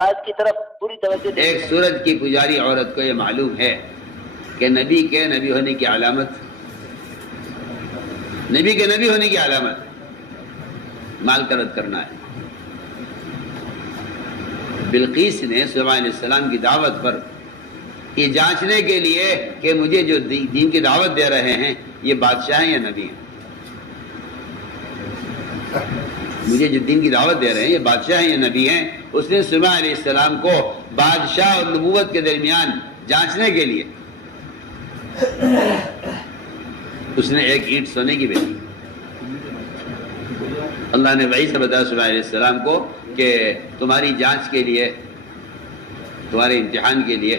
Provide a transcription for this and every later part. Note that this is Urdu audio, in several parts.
آج کی طرف پوری توجہ دیں۔ ایک سورج کی پجاری عورت کو یہ معلوم ہے کہ نبی کے نبی ہونے کی علامت، نبی کے نبی ہونے کی علامت مال کا رد کرنا ہے۔ بلقیس نے سلیمان علیہ السلام کی دعوت پر یہ جانچنے کے لیے کہ مجھے جو دین کی دعوت دے رہے ہیں یہ بادشاہ ہیں یا نبی ہیں، مجھے جو دین کی دعوت دے رہے ہیں یہ بادشاہ ہیں یا نبی ہیں، اس نے سلیمان علیہ السلام کو بادشاہ اور نبوت کے درمیان جانچنے کے لیے اس نے ایک اینٹ سونے کی بھیجی۔ اللہ نے وحی سے بتایا سلیمان علیہ السلام کو کہ تمہاری جانچ کے لیے، تمہارے امتحان کے لیے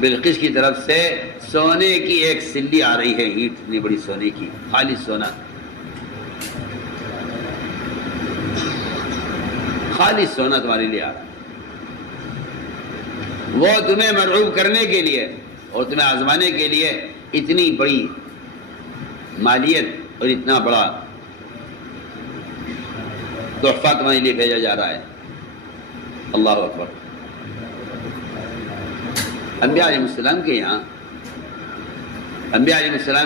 بلقیس کی طرف سے سونے کی ایک سلی آ رہی ہے، اینٹ اتنی بڑی سونے کی، خالص سونا، خالص سونا تمہارے لیے آ رہا ہے۔ وہ تمہیں مرعوب کرنے کے لیے اور تمہیں آزمانے کے لیے اتنی بڑی مالیت اور اتنا بڑا تحفہ تمہارے لیے بھیجا جا رہا ہے۔ اللہ اکبر۔ انبیاء علیہ السلام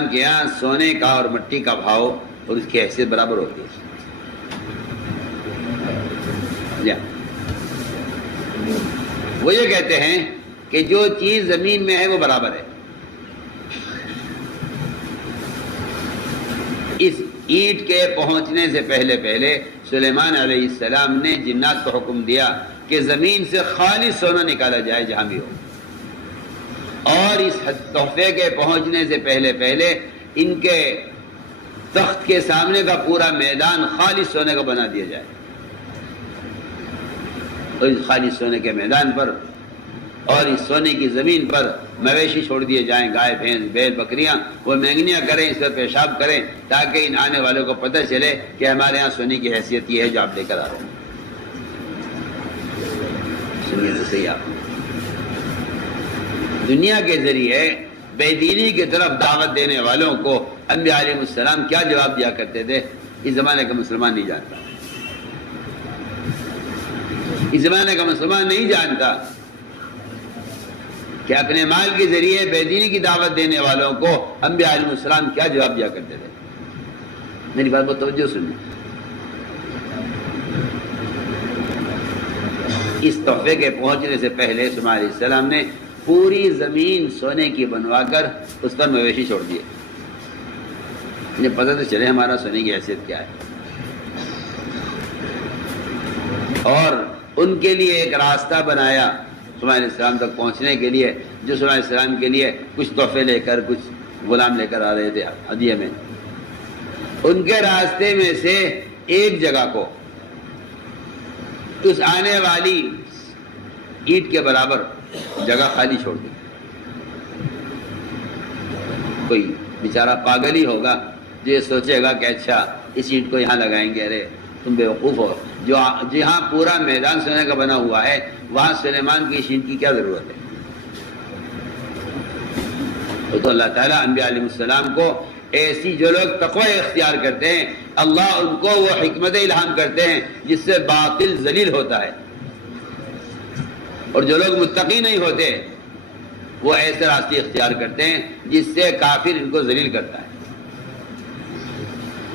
کے یہاں سونے کا اور مٹی کا بھاؤ اور اس کی حیثیت برابر ہوتی ہے۔ وہ یہ کہتے ہیں کہ جو چیز زمین میں ہے وہ برابر ہے۔ اس اینٹ کے پہنچنے سے پہلے سلیمان علیہ السلام نے جنات کو حکم دیا کہ زمین سے خالص سونا نکالا جائے جہاں بھی ہو، اور اس تحفے کے پہنچنے سے پہلے ان کے تخت کے سامنے کا پورا میدان خالص سونے کا بنا دیا جائے، اور اس خالص سونے کے میدان پر اور اس سونے کی زمین پر مویشی چھوڑ دیے جائیں، گائے بھینس بیل بکریاں، وہ مینگنیاں کریں، اس پر پیشاب کریں، تاکہ ان آنے والوں کو پتہ چلے کہ ہمارے ہاں سونے کی حیثیت یہ ہے جو آپ لے کر آ رہے ہیں۔ سنیے تو صحیح آپ دنیا کے ذریعے بے دینی کی طرف دعوت دینے والوں کو انبیاء علیہ السلام کیا جواب دیا کرتے تھے؟ اس زمانے کا مسلمان نہیں جانتا، اس زمانے کا مسلمان نہیں جانتا کہ اپنے مال کے ذریعے بے دینی کی دعوت دینے والوں کو انبیاء علیہ السلام کیا جواب دیا کرتے تھے۔ میری بات بہت توجہ سنیں۔ اس تحفے کے پہنچنے سے پہلے سلیمان علیہ السلام نے پوری زمین سونے کی بنوا کر اس پر مویشی چھوڑ دیے، مجھے پتہ تو چلے ہمارا سونے کی حیثیت کیا ہے، اور ان کے لیے ایک راستہ بنایا سلیمان علیہ السلام تک پہنچنے کے لیے، جو سلیمان علیہ السلام کے لیے کچھ تحفے لے کر، کچھ غلام لے کر آ رہے تھے ہدیے میں۔ ان کے راستے میں سے ایک جگہ کو اس آنے والی اینٹ کے برابر جگہ خالی چھوڑ دی۔ کوئی بیچارہ پاگل ہی ہوگا جو یہ سوچے گا کہ اچھا اس اینٹ کو یہاں لگائیں گے، ارے تم بیوقوف ہو، جہاں پورا میدان سونے کا بنا ہوا ہے وہاں سلیمان کی اینٹ کی کیا ضرورت ہے؟ تو اللہ تعالیٰ انبیاء علیہ السلام کو ایسی، جو لوگ تقوی اختیار کرتے ہیں اللہ ان کو وہ حکمت الہام کرتے ہیں جس سے باطل ذلیل ہوتا ہے، اور جو لوگ متقی نہیں ہوتے وہ ایسے راستے اختیار کرتے ہیں جس سے کافر ان کو ذلیل کرتا ہے،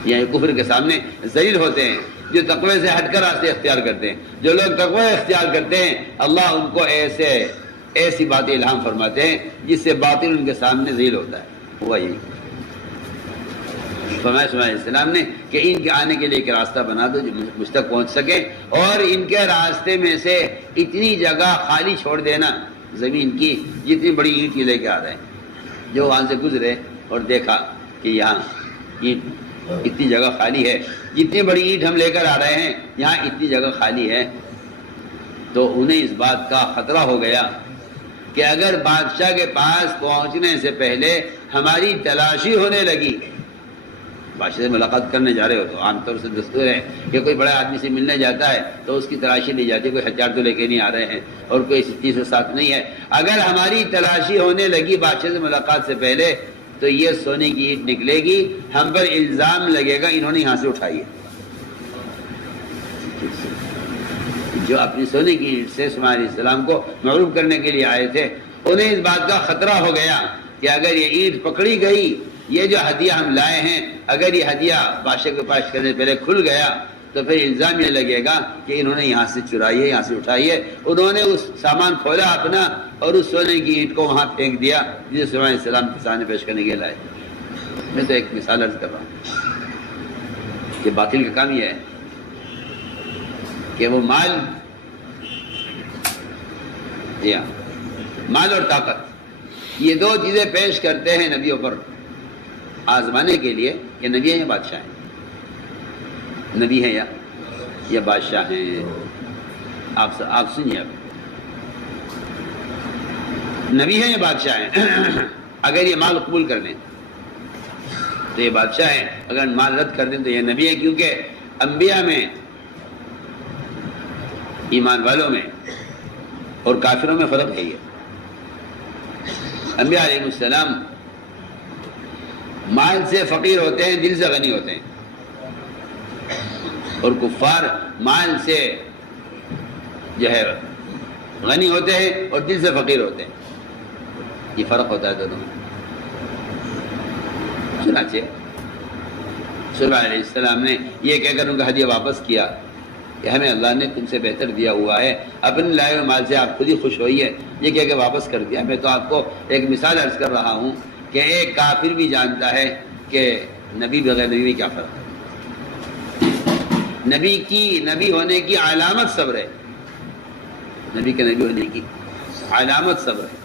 یعنی کفر کے سامنے ذلیل ہوتے ہیں جو تقوی سے ہٹ کر راستے اختیار کرتے ہیں۔ جو لوگ تقوی اختیار کرتے ہیں اللہ ان کو ایسی باتیں الہام فرماتے ہیں جس سے باطل ان کے سامنے ذلیل ہوتا ہے۔ ہوا یہی فرمایا سلیمان علیہ السلام نے کہ ان کے آنے کے لیے ایک راستہ بنا دو جو مجھ تک پہنچ سکے، اور ان کے راستے میں سے اتنی جگہ خالی چھوڑ دینا زمین کی جتنی بڑی اینٹ لے کے آ رہے ہیں۔ جو وہاں سے گزرے اور دیکھا کہ یہاں اینٹ اتنی جگہ خالی ہے، جتنی بڑی اینٹ ہم لے کر آ رہے ہیں یہاں اتنی جگہ خالی ہے، تو انہیں اس بات کا خطرہ ہو گیا کہ اگر بادشاہ کے پاس پہنچنے سے پہلے ہماری تلاشی ہونے لگی، بادشاہ سے ملاقات کرنے جا رہے ہو تو عام طور سے دستور ہے کہ کوئی بڑے آدمی سے ملنے جاتا ہے تو اس کی تلاشی لی جاتی ہے، کوئی ہتھیار تو لے کے نہیں آ رہے ہیں اور کوئی چیز سے ساتھ نہیں ہے۔ اگر ہماری تلاشی ہونے لگی بادشاہ سے ملاقات سے پہلے تو یہ سونے کی اینٹ نکلے گی، ہم پر الزام لگے گا انہوں نے یہاں سے اٹھائی ہے۔ جو اپنی سونے کی اینٹ سے سلیمان علیہ السلام کو مغلوب کرنے کے لیے آئے تھے، انہیں اس بات کا خطرہ ہو گیا کہ اگر یہ اینٹ پکڑی گئی، یہ جو ہدیہ ہم لائے ہیں، اگر یہ ہدیہ بادشاہ کے پاس کرنے پہلے کھل گیا تو پھر الزام یہ لگے گا کہ انہوں نے یہاں سے چرائی ہے، یہاں سے اٹھائی ہے۔ انہوں نے اس سامان کھولا اپنا اور اس سونے کی اینٹ کو وہاں پھینک دیا جسے سلیمان علیہ السلام کے سامنے پیش کرنے کے لیے لائے۔ میں تو ایک مثال عرض کر رہا ہوں کہ باطل کا کام یہ ہے کہ وہ مال، جی ہاں، مال اور طاقت، یہ دو چیزیں پیش کرتے ہیں نبیوں پر آزمانے کے لیے کہ نبی ہیں یا بادشاہ ہیں، نبی ہیں یا بادشاہ ہیں۔ آپ سنیے، اب نبی ہیں یا بادشاہ ہیں؟ اگر یہ مال قبول کر لیں تو یہ بادشاہ ہیں، اگر مال رد کر دیں تو یہ نبی ہے، کیونکہ انبیاء میں، ایمان والوں میں اور کافروں میں فرق ہے۔ یہ انبیاء علیہ السلام مال سے فقیر ہوتے ہیں، دل سے غنی ہوتے ہیں، اور کفار مال سے جو ہے غنی ہوتے ہیں اور دل سے فقیر ہوتے ہیں۔ یہ فرق ہوتا ہے دونوں میں۔ چنانچہ سلیمان علیہ السلام نے یہ کہہ کر ان کا ہدیہ واپس کیا کہ ہمیں اللہ نے تم سے بہتر دیا ہوا ہے، اپنے لائے ہوئے مال سے آپ خود ہی خوش ہوئیے، یہ کہہ کے واپس کر دیا۔ میں تو آپ کو ایک مثال عرض کر رہا ہوں کہ ایک کافر بھی جانتا ہے کہ نبی بغیر نبی میں کیا فرق ہے۔ نبی ہونے کی علامت صبر ہے، نبی کے نبی ہونے کی علامت صبر ہے،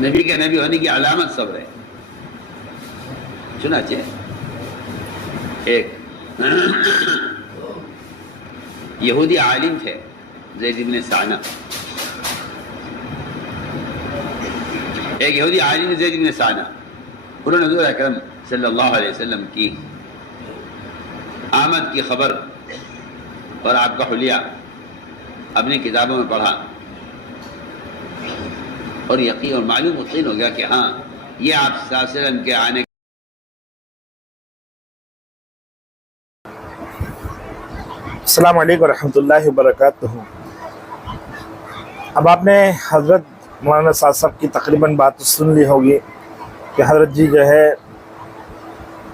نبی کے نبی ہونے کی علامت صبر ہے۔ چنانچہ ایک یہودی عالم تھے زید بن ثانہ، ایک یہودی عالم زید بن ثانہ، انہوں نے حضور اکرم صلی اللہ علیہ وسلم کی آمد کی خبر اور آپ کا حلیہ اپنی کتابوں میں پڑھا اور یقین اور معلوم یقین ہو گیا کہ ہاں یہ آپ صلی اللہ علیہ وسلم کے آنے السلام علیکم ورحمۃ اللہ وبرکاتہ۔ اب آپ نے حضرت مولانا سعد صاحب کی تقریباً بات تو سن لی ہوگی کہ حضرت جی جو ہے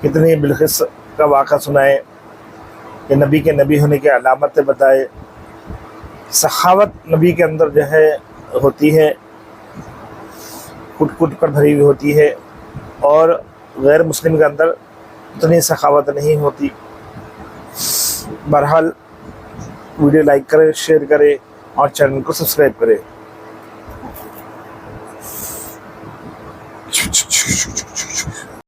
کتنی بلقیس کا واقعہ سنائے کہ نبی کے نبی ہونے کی علامتیں بتائے، سخاوت نبی کے اندر جو ہے ہوتی ہے، کٹ کٹ کر بھری ہوئی ہوتی ہے، اور غیر مسلم کے اندر اتنی سخاوت نہیں ہوتی۔ بہرحال ویڈیو لائک کرے، شیئر کرے اور چینل کو سبسکرائب کرے۔